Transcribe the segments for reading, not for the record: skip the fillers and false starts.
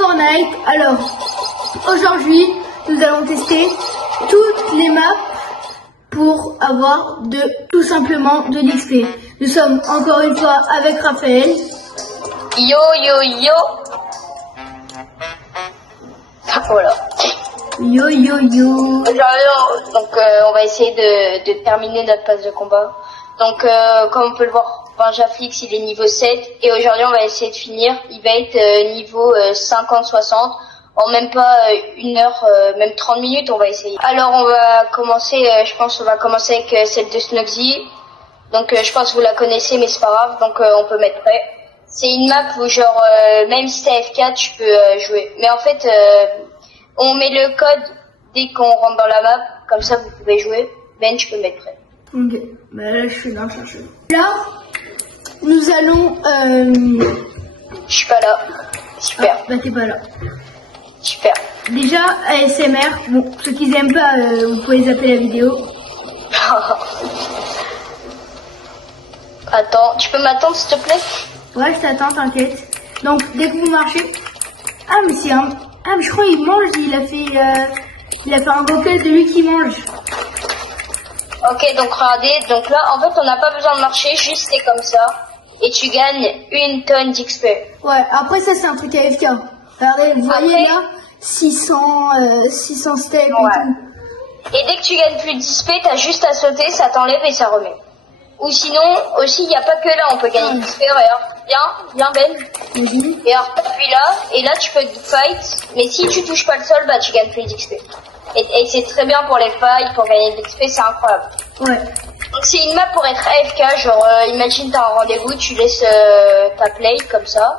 Fortnite. Alors, aujourd'hui, nous allons tester toutes les maps pour avoir tout simplement de l'XP. Nous sommes encore une fois avec Raphaël. Yo yo yo. Voilà. Yo yo yo. Aujourd'hui, donc on va essayer de terminer notre phase de combat. Donc comme on peut le voir, Benjaflix il est niveau 7 et aujourd'hui on va essayer de finir. Il va être niveau 50-60 en même pas une heure, même 30 minutes on va essayer. Alors on va commencer, je pense on va commencer avec celle de Snoxy. Donc je pense que vous la connaissez mais c'est pas grave, donc on peut mettre prêt. C'est une map où genre même si t'as F4 tu peux jouer. Mais en fait on met le code dès qu'on rentre dans la map, comme ça vous pouvez jouer. Ben tu peux mettre prêt. Ok, bah là je suis là chercher. Là, nous allons... Je suis pas là. Super. Ah, bah t'es pas là. Super. Déjà, ASMR, bon, ceux qui aiment pas, vous pouvez zapper la vidéo. Attends, tu peux m'attendre s'il te plaît? Ouais, je t'attends, t'inquiète. Donc, dès que vous marchez... Ah, mais c'est un... Ah, mais je crois qu'il mange, il a fait un vocal de lui qui mange. Ok, donc regardez, donc là, en fait, on n'a pas besoin de marcher, juste c'est comme ça. Et tu gagnes 1 tonne d'XP. Ouais, après ça, c'est un truc AFK. Regardez, vous voyez là, 600 steaks et tout. Et dès que tu gagnes plus d'XP, t'as juste à sauter, ça t'enlève et ça remet. Ou sinon, aussi, il n'y a pas que là, on peut gagner d'XP, regarde. Viens Ben. Et alors, t'appuies là, et là, tu peux fight. Mais si tu touches pas le sol, bah, tu gagnes plus d'XP. Et c'est très bien pour les fights, pour gagner de l'XP, c'est incroyable. Ouais. Donc c'est une map pour être AFK, genre imagine t'as un rendez-vous, tu laisses ta play comme ça,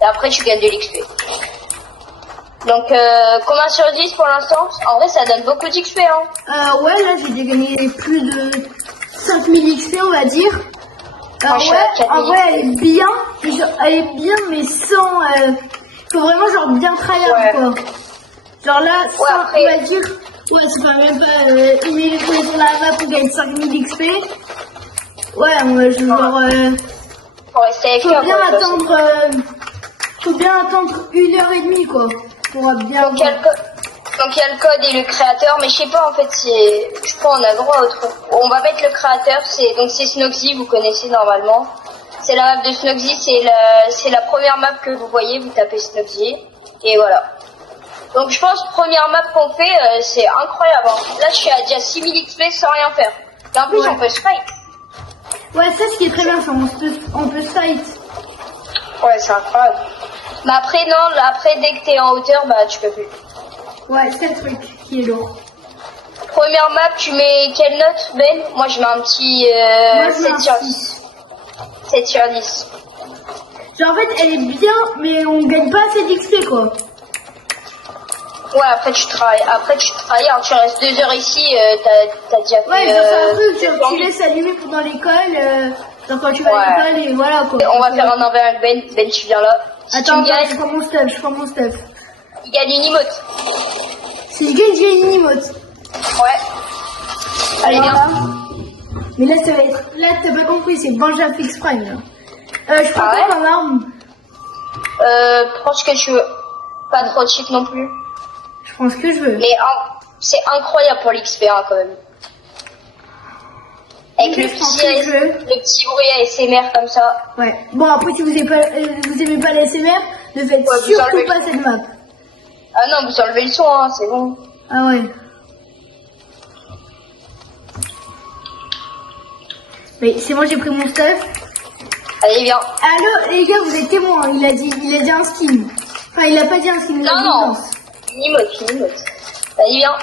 et après tu gagnes de l'XP. Donc combien sur 10 pour l'instant? En vrai ça donne beaucoup d'XP hein. Ouais, là j'ai déjà gagné plus de 5000 XP on va dire. En vrai elle est bien, mais sans... faut vraiment genre bien tryhard quoi. Genre là, on va dire... Ouais, c'est pas même pas une minute sur la map pour gagner 5000 XP. Ouais, moi je genre... Pour rester AFK, faut bien attendre 1h30 quoi. Pour bien... Donc il y a le code et le créateur, mais je sais pas en fait je crois on a droit à autre. On va mettre le créateur, c'est Snoxy, vous connaissez normalement. C'est la map de Snoxy, c'est la première map que vous voyez, vous tapez Snoxy et voilà. Donc je pense première map qu'on fait, c'est incroyable. Là je suis à déjà 6000 XP sans rien faire. Et en plus on peut se fight. Ouais, ça ce qui est très bien, on peut se fight. Ouais, c'est incroyable. Mais après non, après dès que t'es en hauteur, bah tu peux plus. Ouais, c'est le truc qui est lourd. Première map, tu mets quelle note Ben? Moi je mets un petit 7 sur 10. 7 sur 10. Genre en fait elle est bien, mais on gagne pas assez d'XP quoi. Ouais, après tu travailles, alors tu restes 2 heures ici, t'as déjà fait... Ouais, genre c'est un truc, genre tu laisses allumer pendant l'école, genre quand tu vas à l'école et voilà quoi. On va faire un envers avec Ben, tu viens là. Si attends, tu gagnes, je prends mon stuff. Il gagne une emote. Si je gagne, j'ai une emote. Ouais. Allez, voilà. bien. Mais là ça va être, là t'as pas compris, c'est Benjaflix Prime là. Je prends quoi comme arme? Prends ce que tu veux. Pas trop cheap non plus. Je prends ce que je veux. Mais c'est incroyable pour l'XP quand même. Avec le petit bruit ASMR comme ça. Ouais. Bon après si vous aimez pas l'ASMR, ne faites surtout pas cette map. Ah non, vous enlevez le son, hein, c'est bon. Ah ouais. Mais c'est moi j'ai pris mon stuff. Allez viens. Allô les gars, vous êtes témoins, il a dit un skin. Enfin il a pas dit un skin, il a dit une danse. Une emote. Allez viens.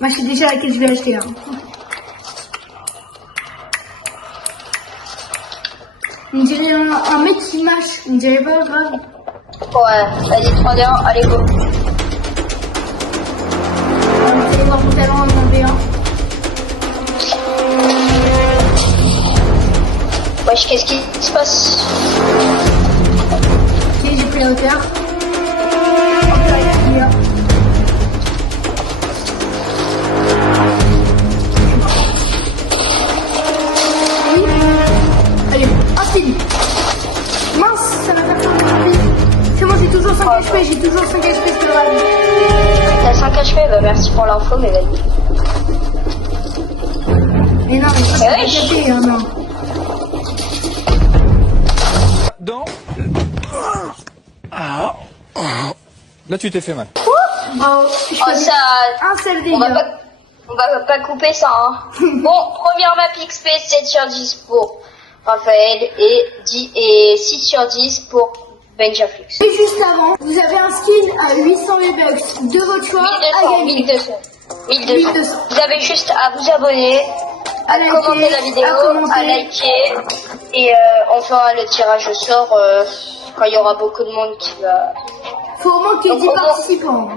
Moi je sais déjà laquelle je vais acheter. On dirait un mec qui mâche, on dirait pas grave. Ouais, vas-y 3-1, allez go. Vous allez voir mon talent en 1v1. Wesh, qu'est-ce qui se passe? Ok, j'ai pris la hauteur. Allez, un style. Mince, ça m'a fait un peu. C'est moi, j'ai toujours 5 HP. HP, j'ai toujours 5 HP sur la vie. T'as 5 HP, bah merci pour l'info, mais vas-y. Mais non, mais c'est wesh. capé, hein, non. Dans. Ah. Là, tu t'es fait mal. Bravo, je Oh, connais ça. un seul On va dégât. pas couper ça, hein. Bon, première map XP, 7 sur 10 pour Raphaël et 6 sur 10 pour Benjaflix. Et juste avant, vous avez un skin à 800 V-Bucks de votre choix à 1200, gagner. 1200. Vous avez juste à vous abonner, à liker, commenter la vidéo, à commenter. à liker, et on fera le tirage au sort quand il y aura beaucoup de monde qui va... Faut au moins qu'il y ait Donc, 10 participants.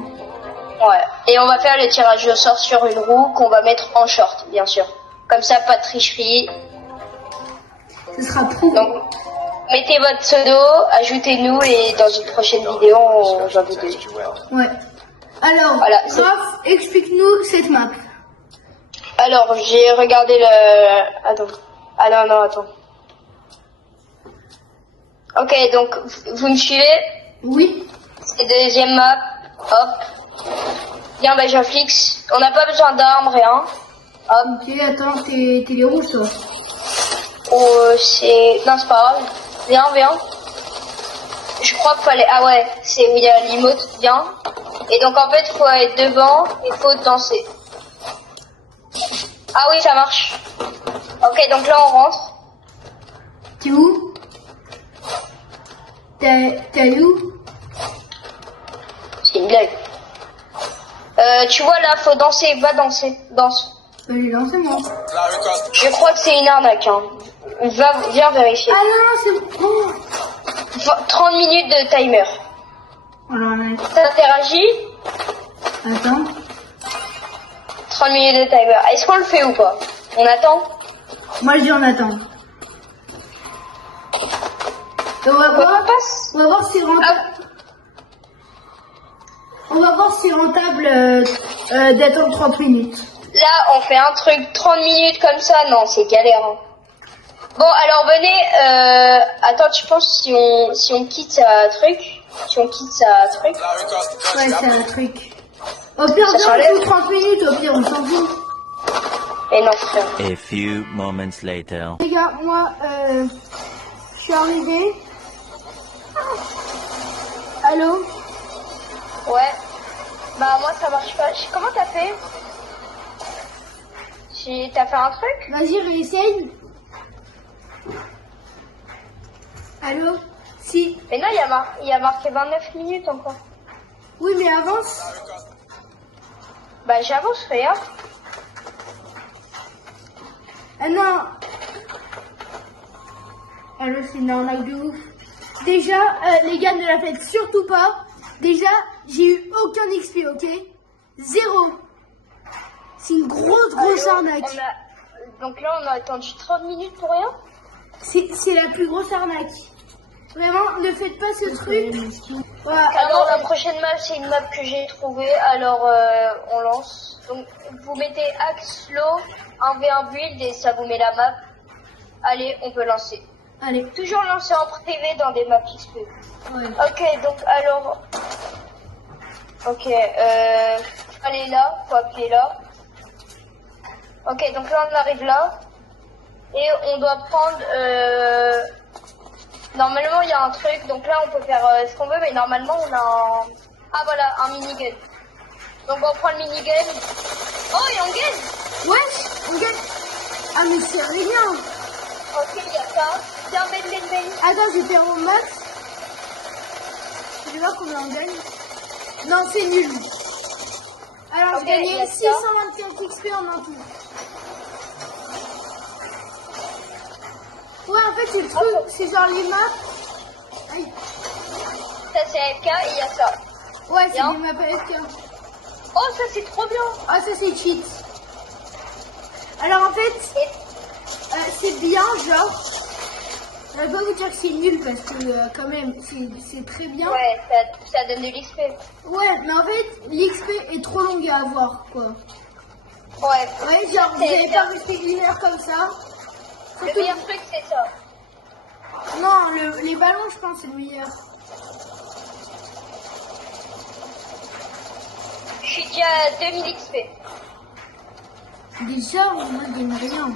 Ouais. Et on va faire le tirage au sort sur une roue qu'on va mettre en short, bien sûr. Comme ça, pas de tricherie. Ce sera prouvé. Donc, mettez votre pseudo, ajoutez-nous et dans une prochaine vidéo, on va vous donner. Ouais. Alors, Voilà, c'est- Raph, explique-nous cette map. Alors, j'ai regardé le... Attends. Ah non, attends. Ok, donc, vous me suivez? Oui. C'est deuxième map. Hop. Bien, Benjaflix. On n'a pas besoin d'armes, rien. Hop. Ok, attends, t'es les rouges, toi. Oh, c'est... Non, c'est pas grave. Viens. Je crois qu'il fallait... Ah ouais, c'est où il y a l'emote, viens. Et donc, en fait, il faut être devant et il faut danser. Ah oui, ça marche. Ok, donc là, on rentre. T'es où? T'es où? C'est une blague. Tu vois, là, faut danser. Va danser. Danse. J'ai lancé moi. Je crois que c'est une arnaque, hein. Viens vérifier. Ah non, c'est bon. 30 minutes de timer. Alors, T'interagis, attends. 30 minutes de timer. Est-ce qu'on le fait ou pas? On attend? Moi, je dis on attend. Et on va voir. passe. On va voir si c'est rentable. Ah, On va voir si c'est rentable d'attendre 30 minutes. là, on fait un truc 30 minutes comme ça. Non, c'est galère. Hein. Bon, alors venez. Attends, tu penses si on quitte sa truc? Si on quitte sa truc? Ouais, c'est un truc. Au pire, Ça viens, on s'enlève. joue 30 minutes, au pire, on s'en fout. Mais non, frère. A few moments later. Les gars, moi, je suis arrivé. Allô? Ouais. Bah, moi, ça marche pas. Comment t'as fait? T'as fait un truc? Vas-y, réessaye. Allô? Si. Mais non, il y a marqué 29 minutes encore. Oui, mais avance. Bah, j'avance, regarde. Ah non. Allô, c'est une arnaque de ouf. Déjà, les gars, ne la faites surtout pas. Déjà, j'ai eu aucun XP, ok? Zéro. C'est une grosse arnaque. Donc là, on a attendu 30 minutes pour rien? C'est la plus grosse arnaque. Vraiment, ne faites pas ce truc. Voilà, Alors, la prochaine map, c'est une map que j'ai trouvée. Alors, on lance. Donc, vous mettez Axe Slow, 1v1 build et ça vous met la map. Allez, on peut lancer. allez. Toujours lancer en privé dans des maps XP. Ouais. Ok, donc alors... Ok, allez là, faut appuyer là. Ok, donc là on arrive là. Et on doit prendre... Normalement il y a un truc, donc là on peut faire ce qu'on veut, mais normalement on a un... Ah voilà, un minigun. Donc on prend le minigun. Oh, et on gagne! Ouais, on gagne. Ah, mais c'est rien. Ok, il y a ça. Tiens, ben. Attends, j'ai fait au max. Je vais voir combien on gagne. Non, c'est nul. Alors, Ok, j'ai il y gagné a ça. 624 XP en un tour. Ouais, en fait, c'est le truc. C'est genre les maps. Aïe. Ça c'est AFK et il y a ça. Ouais, c'est Bien. les maps AFK. Oh, ça c'est trop bien! Ah, ça, c'est cheat. Alors, en fait, Et c'est bien, genre. Je vais pas vous dire que c'est nul parce que, quand même, c'est très bien. ouais, ça donne de l'XP. Ouais, mais en fait, l'XP est trop longue à avoir, quoi. Ouais. Ouais, genre, vous C'est n'allez bien. pas rester une heure comme ça. Le meilleur truc c'est ça. Non, les ballons, je pense, c'est le meilleur. suis déjà à 2000 XP. Déjà, moi, je gagne rien.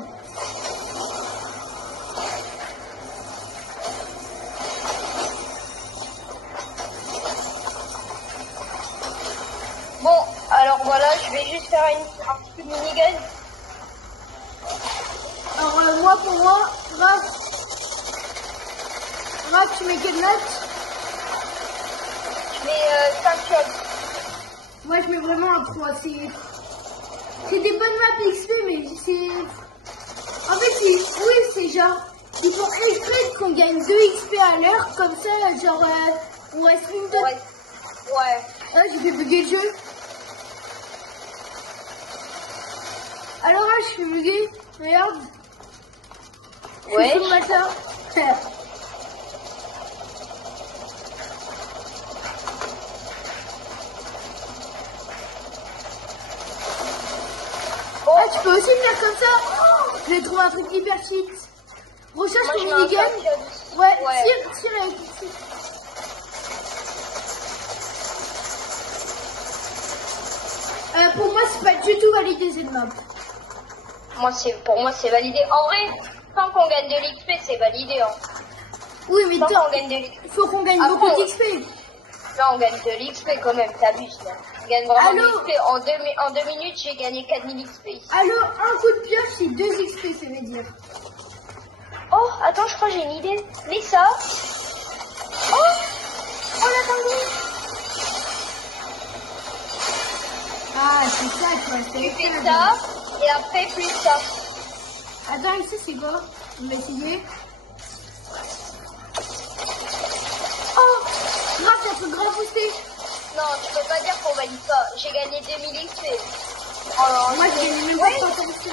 Bon, alors voilà, je vais juste faire un petit minigun. Alors, moi, pour moi, Raph, tu mets quelle note? Je mets 5 jobs. Moi, je mets vraiment un 3. C'est des bonnes maps XP, mais c'est... En fait, c'est genre... Ils font exprès qu'on gagne 2 XP à l'heure, comme ça, genre, on reste une tonne. Ouais. Ah, j'ai fait bugger le jeu. Alors là, je suis bugué. Regarde. Ouais. Je suis sur matin. Ah, tu peux aussi le faire comme ça. Oh, je vais trouver un truc hyper cheat. Recherche Moi, le je mets un minigun. job. Ouais, Ouais. tire avec le tir. Pour moi, c'est pas du tout validé cette map. Pour moi, c'est validé. En vrai, tant qu'on gagne de l'XP, c'est validé. Hein. Oui, mais Tant attends, qu'on gagne de l'XP. il faut qu'on gagne Après, beaucoup d'XP. Là, on gagne de l'XP quand même, t'abuses là. On gagne vraiment Allô de l'XP. En 2 minutes, j'ai gagné 4000 XP. Alors, un coup de pioche, c'est 2 XP, ça veut dire. Oh, attends, je crois que j'ai une idée. Mais ça. Oh la dinguerie. Ah, c'est ça, quoi. Tu fais ça, et après plus ça. Attends, ici, c'est quoi? On va essayer. Oh, grave, ça peut grave booster. Non, tu peux pas dire qu'on valide pas. J'ai gagné 2000 XP. Alors, Moi, j'ai gagné 1400 XP.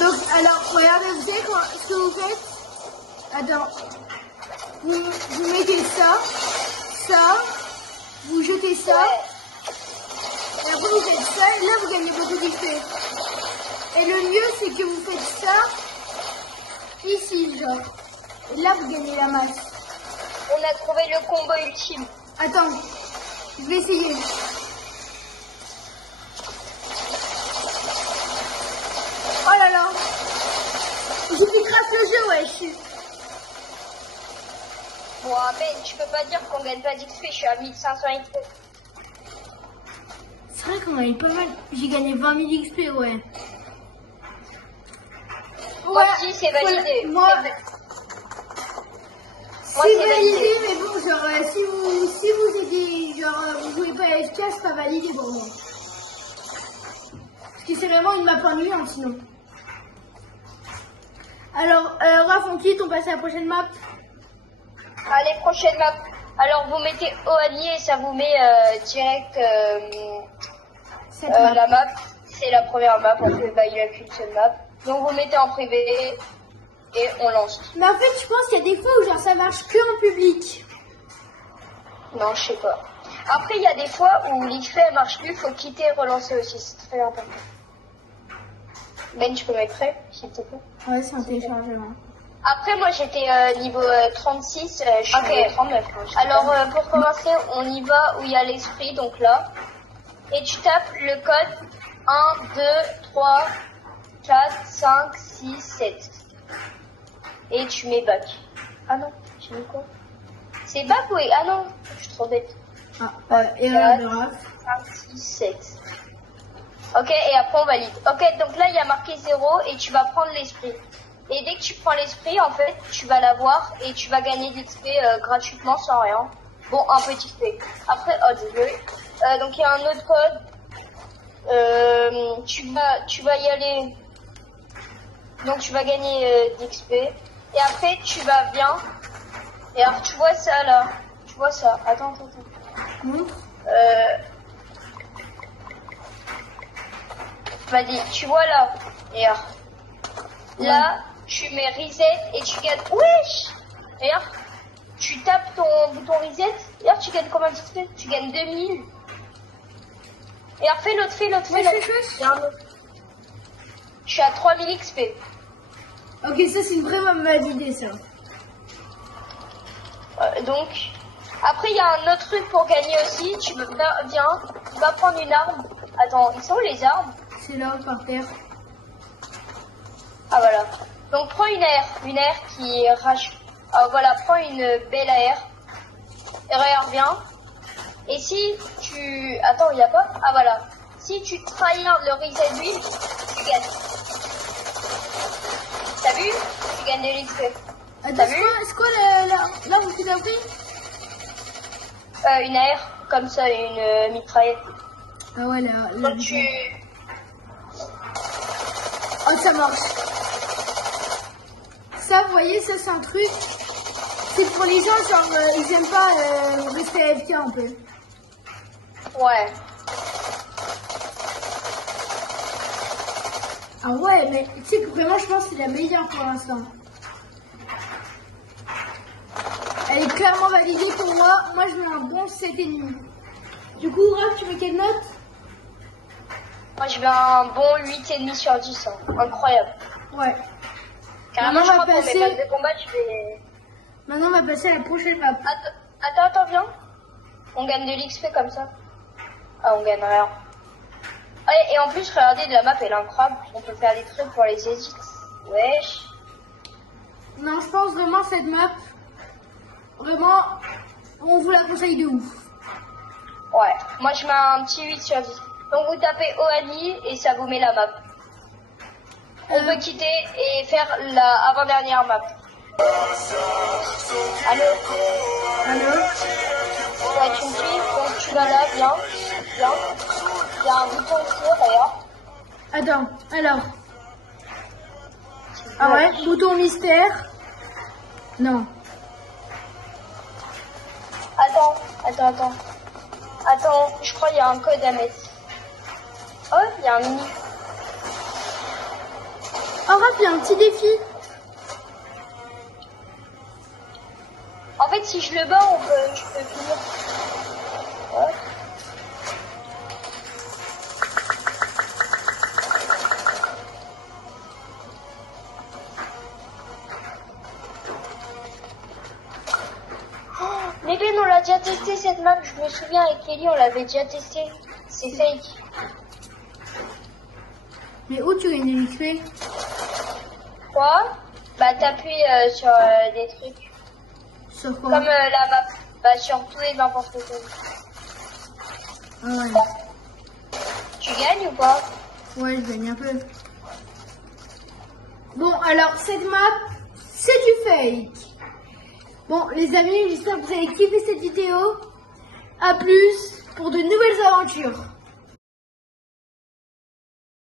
Donc, alors, regardez, vous savez ce que vous faites? Attends. Vous mettez ça, vous jetez ça, et après vous faites ça, et là vous gagnez beaucoup d'XP. Et le mieux, c'est que vous faites ça, ici, genre. Et là, vous gagnez la masse. On a trouvé le combo ultime. Attends, je vais essayer. Oh là là, j'ai fait crash le jeu, wesh. Bon, Ben, tu peux pas dire qu'on gagne pas d'XP, je suis à 1500 XP. C'est vrai qu'on avait pas mal. J'ai gagné 20 000 XP, ouais. Moi aussi, c'est validé. Moi, Moi, c'est c'est validé, validé. mais bon, genre, si vous étiez, genre, vous jouez pas à FK, c'est pas validé pour moi. Parce que c'est vraiment une map ennuyante, sinon. Alors, Raph, on quitte, on passe à la prochaine map. Allez, prochaine map. Alors, vous mettez Oani et ça vous met direct Cette map. la map. C'est la première map parce que il n'y a qu'une seule map. Donc, vous mettez en privé et on lance. Mais en fait, je pense qu'il y a des fois où, genre, ça marche que en public. Non, je sais pas. Après, il y a des fois où l'XP marche plus, faut quitter et relancer aussi. C'est très important. Ben, tu peux mettre prêt, s'il te plaît. Ouais, c'est un téléchargement. Après, moi, j'étais niveau 36, je suis niveau 39. Alors, pour commencer, on y va où il y a l'esprit, donc là. Et tu tapes le code 1, 2, 3, 4, 5, 6, 7. Et tu mets back. Ah non, j'ai mis quoi? C'est back, oui. Ah non, je suis trop bête. Ah, et là, le Raph. 5, 6, 7. Ok, et après on valide. Ok, donc là il y a marqué 0 et tu vas prendre l'esprit. Et dès que tu prends l'esprit, en fait, tu vas l'avoir et tu vas gagner de l'XP gratuitement sans rien. Bon, un petit XP. Après, oh désolé. Donc il y a un autre code. Tu vas y aller. Donc tu vas gagner d'XP. Et après tu vas bien. Et alors tu vois ça là. Tu vois ça. Attends. Montre. Vas-y, tu vois là. Et alors, là, tu mets reset et tu gagnes. Wesh! Et alors, tu tapes ton bouton reset. Et alors, tu gagnes combien d'XP? Tu gagnes 2000. Et alors, fais l'autre. Ouais, Il y a un autre. Je suis à 3000 XP. Ok, ça c'est une vraiment mauvaise idée ça. Donc, après il y a un autre truc pour gagner aussi. Viens, tu vas prendre une arme. Attends, ils sont où les armes? C'est là par terre. Ah voilà. Donc prends une AR qui rage. Ah voilà, prends une belle AR. Et regarde bien. Et si tu... Attends, il n'y a pas? Ah voilà. Si tu tryhard le reset build, tu gagnes. T'as vu? Tu gagnes de l'XP. Attends, T'as vu? c'est quoi l'arme que t'as pris? Une AR, comme ça, une mitraillette. Ah ouais, là. Donc tu... Oh, ça marche. Ça, vous voyez, ça c'est un truc. C'est pour les gens, genre, ils aiment pas rester AFK un peu. Ouais. Ah ouais, mais tu sais que vraiment, je pense que c'est la meilleure pour l'instant. Elle est clairement validée pour moi. Moi, je mets un bon 7,5. Du coup, Raph, tu mets quelle note? Moi, je vais un bon 8,5 sur 10. Hein. Incroyable. Ouais. Carrément, je Maintenant, crois pour mes phases de combat, je vais... Maintenant, on va passer à la prochaine map. Attends, viens. On gagne de l'XP comme ça. Ah, on gagne rien. Ah, et en plus, regardez, de la map, elle est incroyable. On peut faire des trucs pour les edits. Wesh. Non, je pense vraiment cette map, vraiment, on vous la conseille de ouf. Ouais. Moi, je mets un petit 8 sur 10. Donc, vous tapez Oani et ça vous met la map. On peut quitter et faire la avant-dernière map. Allô? Allô? Ouais, tu me suis, donc tu vas là, viens. Il y a un bouton ici, d'ailleurs. Attends, alors. Ah ouais, bouton mystère. Non. Attends, je crois qu'il y a un code à mettre. Oh, il y a un mini. Oh, Raph, il y a un petit défi. En fait, si je le bats, je peux finir. Ouais. Mais Ben, on l'a déjà testé cette map, je me souviens avec Kelly, on l'avait déjà testé. C'est fake. Mais où tu gagnes de l'XP? Quoi? Bah t'appuies sur des trucs. Sur quoi? Comme la map. Bah sur tous les n'importe quoi. Ah ouais. Tu gagnes ou pas? Ouais, je gagne un peu. Bon, alors, cette map, c'est du fake. Bon, les amis, j'espère que vous avez kiffé cette vidéo. A plus pour de nouvelles aventures.